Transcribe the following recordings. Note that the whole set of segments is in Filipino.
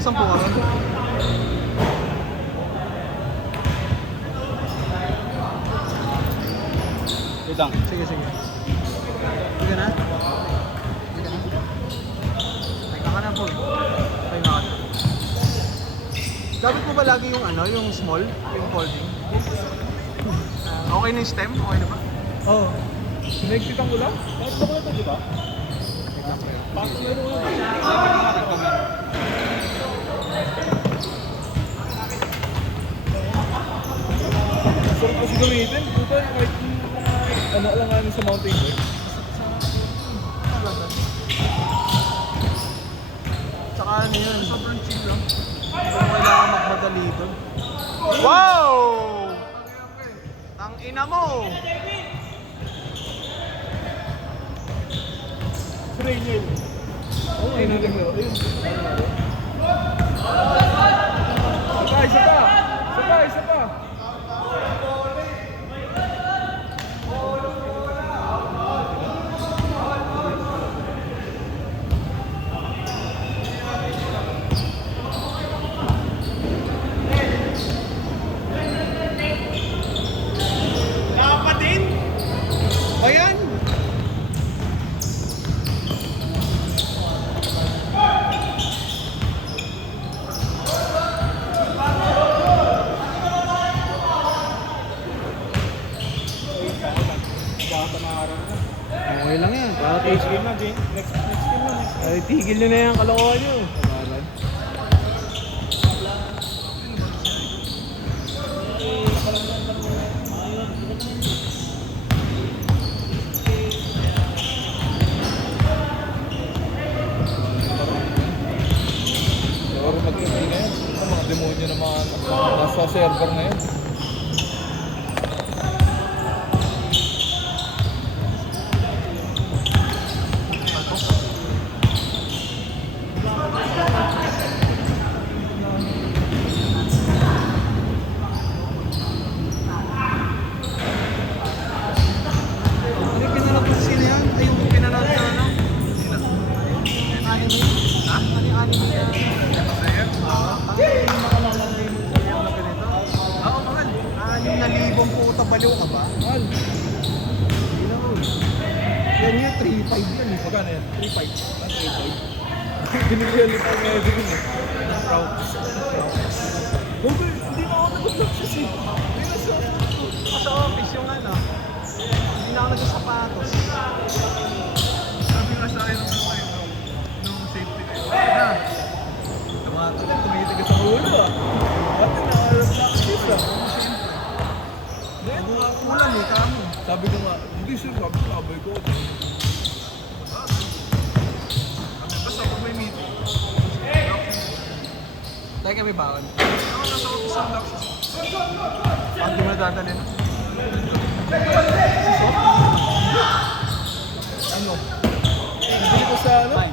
Isang po ka. Wait lang. Sige, sige. Sige na? Sige na? Pahinga ka na po. Pahinga ka na. Dapat mo ba lagi yung ano, yung small, yung folding? Okay na yung stem? Okay na ba? Oo. Sinagsitan ko lang? Bakit ba ko ito, di ba? Bakit na ito lang? Sarap kasi gamitin. Puta, kahit ano lang namin sa mountain bike. Tsaka ano yun? Sobrang chill lang. Hindi mo kailangan magmadali doon. Wow! Tang ina mo! Train yun. Oo, ayun na rin. Ayun. Isa pa! Ayan! Okay lang yan. Next game na, Jane. Next game na. Ay, tigil nyo na yan, kalokohan nyo. Siguro mag-ibig na yun. Ito mga demonyo na mga nasa server na yun. Ano yung pinanood mo sa sino yan? Ay, yung pinanood na ano? Anime? Ha? Ano yung anime na? Ang makalala na yung player na ganito? Oo, mahal. 6,000 puta, baliw ka ba? Mahal. Yan yung 3.5 yan eh. Magkano yan? 3.5. Ang 3.5. Binigyan nito ang medyo yun eh. Proud. Gogo, hindi na ako nag-vlog siya si. Hindi na siya. Sa office yung ano. Hindi na ako nagsasapatos. Sabi nga sa akin ng mga ito. Nung safety kayo. Na. Tumitigas ang ulo ah. Ba't na practice ah? Ulan eh, kamo. Sabi ko nga, hindi sir, sabi ko, abay ko. Basta kung may meeting. Tayo kami bawal. Ako nasa office ang lock. Pag di mo nadadali na. Ano? Nabili ko sa ano? Ay.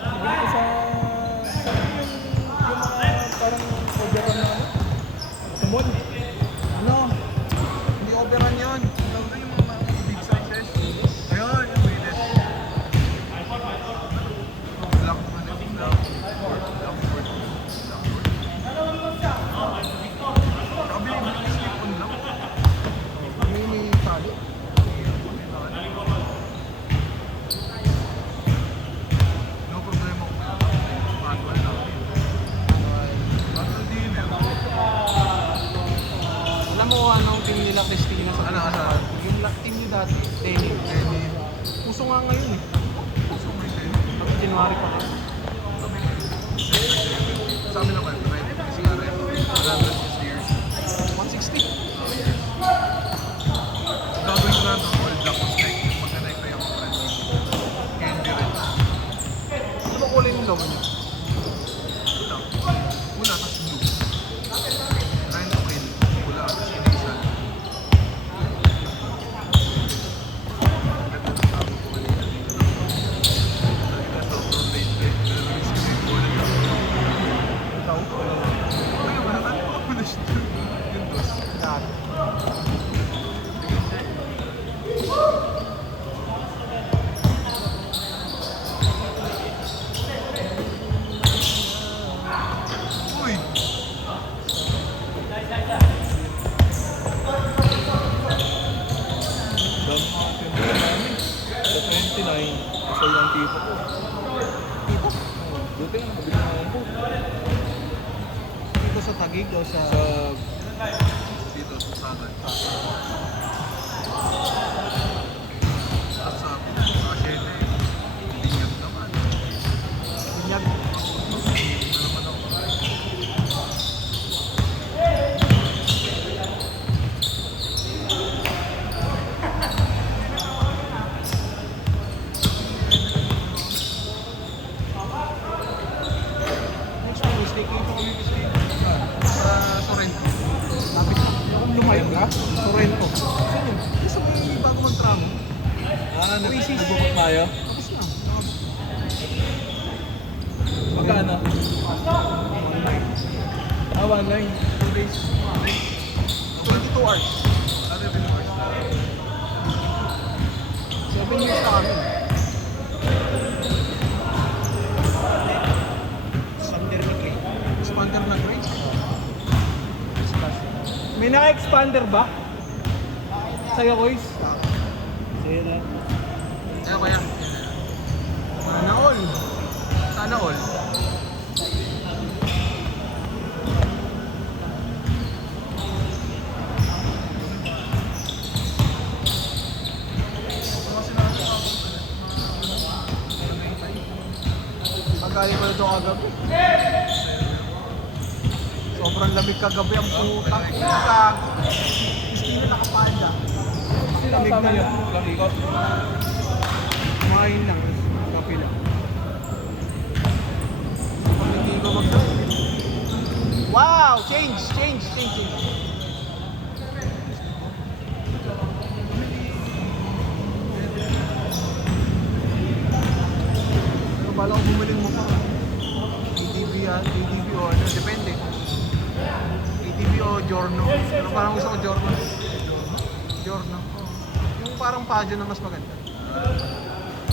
Nabili ko sa yung mga parang overrun na ano? Sa mall. Ano? Hindi overrun yun. Tawag yung mga big sizes. Ayun, yung bilis. Black man yung black. Nakabili ko yung slip-on lang. May tali. No problema kung manual na. Manual din eh. Alam mo kung anong team nila Christina sa Ano? Yung team niya dati, Tenny. Puso nga ngayon eh. Puso mo yun. Pag January pa ka. Sabi naman, right? Kasi nga rin, 100 years. 160. Gagawin ko lang ng old black was like, maganda yung kayang friends. Candy rin. Ano ba kulay yung logo niya? Wala. Wala, tas blue. Kind of green. Wala, tas initial. Ganda ng tawag ko kanina dito. Talaga sa upload date eh. Pero release ko yung bullet. Ikaw? Kasal ng tipo ko. Dito? Buti nga, mabili na ako po. Dito sa Taguig o sa... Dito, sa Sagan. Sa Asyente, binyag naman. Binyag. Next time, mistake ito kami mistake. Sa Sorrento. Lapit na. Yung lumayo ka? Sorrento. Saan yun? Gusto mo yung bago mag-tramo? Oasis. Nagbukot tayo. Tapos na. Magkano? Online. One line. 2 days. 22 hours. Ano yung pinapars? 7 years na kami. Expander na grade. Expander na grade? May naka-expander ba? Sa'yo, boys? Sa'yo na. Kaya kaya. Sana all. Sana all. Pagkali ko na ito kagabi. Sobrang lamig kagabi ang putang ina. Hindi na nakapanda. Lamig na yun. Laki ko. Kumain lang. Kape lang. Sobrang hindi ko mag-drive. Wow! Change! Pero bala ko bumiling mo pa. ATV yan, ATV o ano, depende. ATV o Giorno. Pero parang gusto ko Giorno. Giorno. Yung parang Pajo na mas maganda.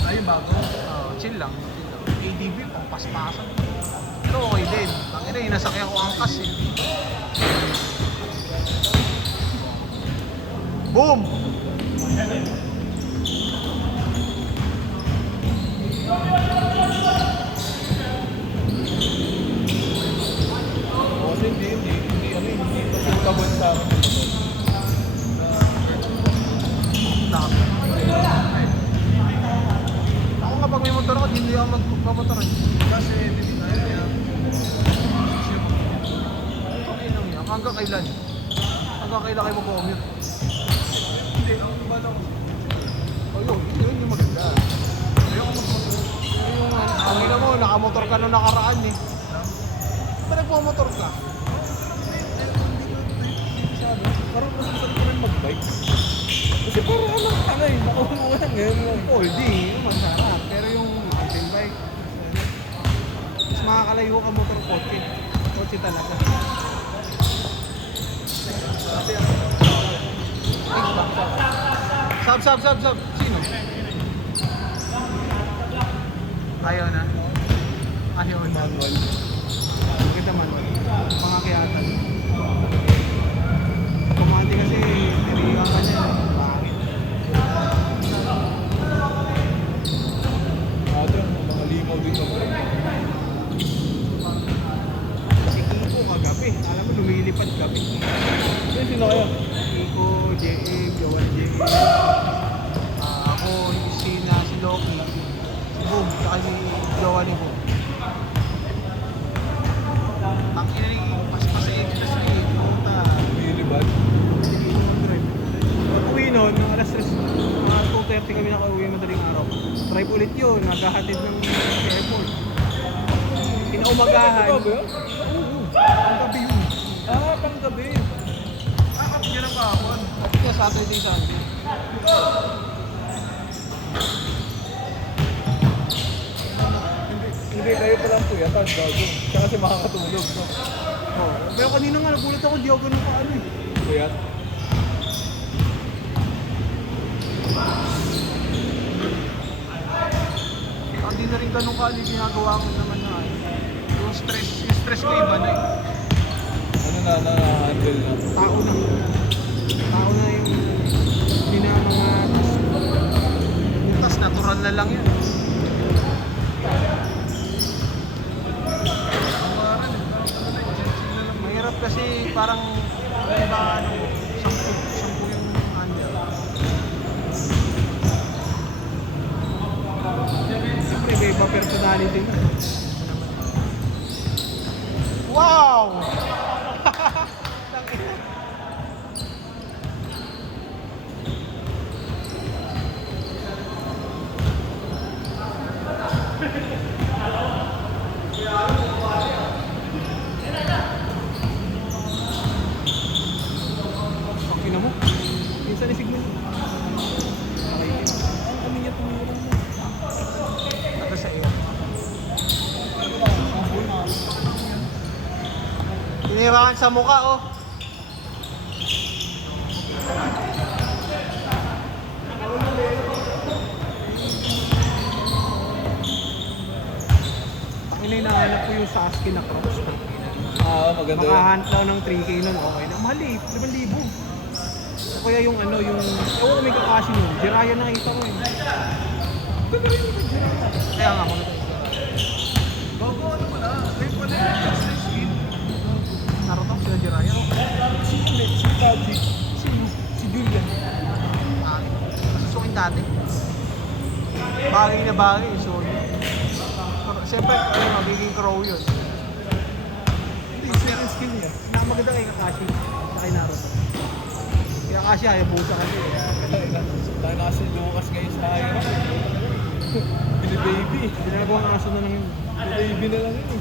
Ay, bago. Chill lang. ADB, pang paspasan. Pero okay din. Tangina, yung nasakyan ko angkas eh. Boom! Kasi hindi pa suitable sa akin. Dami. Ako kapag may motor ako, hindi ako magpapamotor. Kasi hindi na yun. Okay lang yan. Hanggang kailan? Hanggang kailan kayo mag-commute? Hindi, ako ba lang. O yun yung maganda. Ayoko magmotor. Yung ang ina mo, nakamotor ka nung nakaraan eh. Ba't nagpamotor ka? Parang mas gusto ko rin mag-bike. Kasi parang nakuha mo lang ngayon lang. Oh, hindi. Yung masarap. Pero yung mountain bike, mas makakalayo ka motor kotse. Kotse talaga. Sab. Sino? Ayaw na. Ayaw na. Manual. Kita manual. Pangakyatan. Kumante kasi, niliwan ka niya. Pangit. Mga limaw din ako. Si Kiko kagabi. Alam mo, lumilipad gabi. Sino kaya? Kiko, JM, Joel JM. Ako, si Loki. Si Boom, saka si Joel ni Boom. Ang ina paspasin na sa puta. Lilibad. Pag uwi nun, ng alas 3, mga 2:30 kami nakauwi madaling araw. Drive ulit yun, naghahatid ng airport. Pinaumagahan. Ito ba yun? Ang gabi yun. Panggabi. Up yun ang kahapon. Kaya Saturday, Sunday. Hindi kayo palang tuyatan, gago. Siya kasi makakatulog, no? Oh. Pero kanina nga nagulat ako, di ako ganun ka ano eh. Tuyat. Hindi na rin ganun ka, ginagawa ko naman na yung stress ko iba na eh. Ano na-handle na? Tao na yung hindi na mga tas natural na na lang yan. Mahirap kasi parang iba ano, sampu yung ano. Siyempre, may iba personality na. Wow! Okay na mo? Minsan isignan mo. Okay. Ang kami niya tumira mo. Ito sa iyo. Tinirahan sa mukha, oh. Ang hinahanap ko yung Sasuke na cross. Maganda yun. Makahunt daw ng 3K nun, okay na. Mahal eh, 5,000. O kaya yung ano, yung... Ewan ko may Kakashi nun. Jiraya nakita ko eh. Kaya nga, maganda. Bago ano mo na, may pala yung skin. Naruto sila Jiraya. Si Kaji. Si Julian. Masusukin dati. Bagay na bagay, so... Siyempre, ano, magiging crow yun. Hindi, yung skin niya. Nakamaganda kay Kakashi. Sa kay Naruto. Kay Kakashi, ayaw busa kasi. Tayo kasi Lucas kayo sa akin. Pili baby. Ginagawang aso na lang yun. Pili baby na lang yun.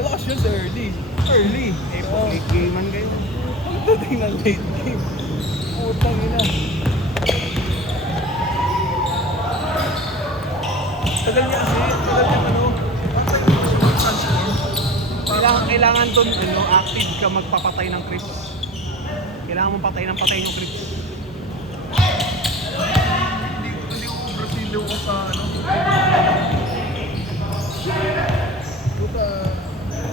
Malakas yun sa early. Early. Eh, Oo. 8 man kayo. Pagdating ng late game. Putang ina. Tagal niya kasi. Tagal niya ano. Kailangan doon ano, active ka magpapatay ng creeps. Kailangan mong patay yung creeps. Hindi ko Brazilo ko sa ano. Puta.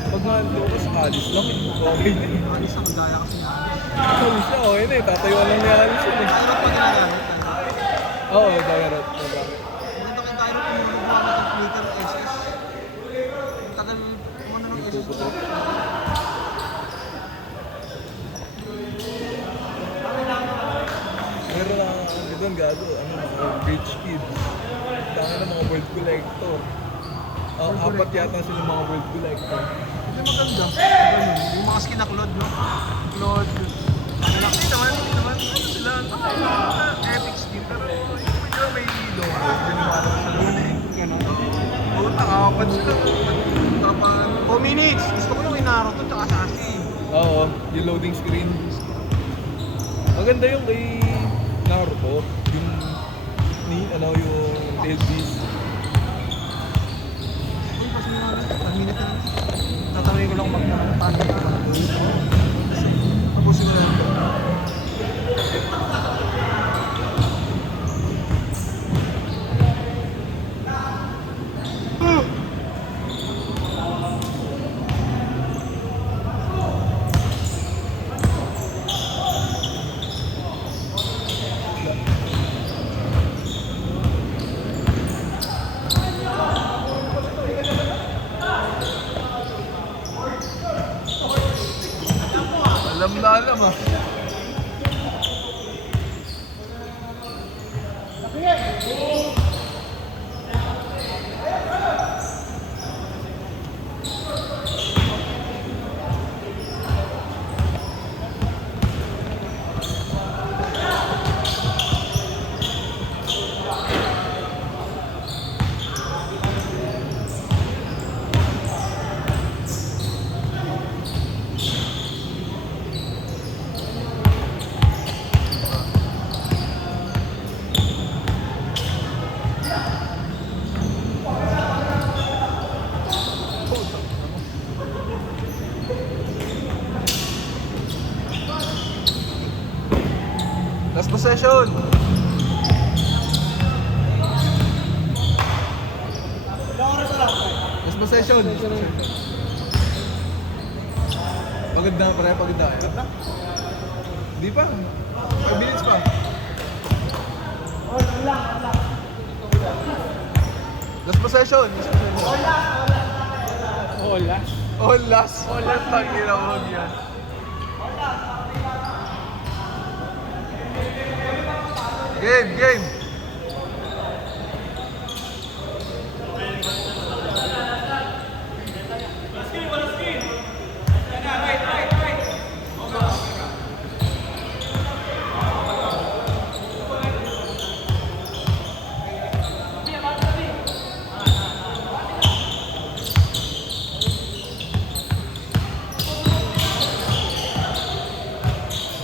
Pag nga Lucas, alis lang. Okay na eh. Alis ang daya kasi niya. Alis siya, okay na eh. Tatayuan lang niya alis yun eh. Tyrant pa ginagamit. Oo, Dagarot. Maganda kay Tyrant kung gumamit ng flicker SS. Ang tagal mo na ng SS. Puputok. Meron lang ano doon, gado, ano, mga rich kids. Tangin na mga world collector. Apat yata sila mga world collector. Hindi maganda. Ganun. Yung mga skin na Claude, no? Claude. Hindi naman, ano sila, epic skin, pero yung medyo may logo, ginawa lang sa loob eh. Ganun. Puta, apat sila. Tapan. 2 minutes! Gusto ko yung kay Naruto tsaka Sasuke. Oo, yung loading screen. Maganda yung kay Naruto, yung yung tail piece. Uy, pas mo na. 1 minute na lang. Tatawin ko lang magpaano ko lang. Tapusin ko lang. Alam na alam ah. Last possession. Last possession. Paganda pa rin, paganda. Di pa. 5 minutes pa. Last possession. Hola. Oh, last. Oh, last. Tangina mo yan. Game.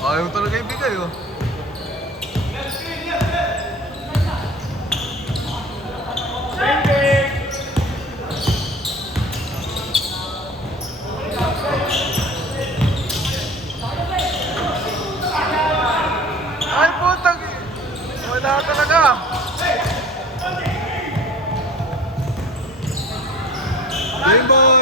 Ayaw talaga ibigay, oh. Ay, putang! Wala talaga! Game ball!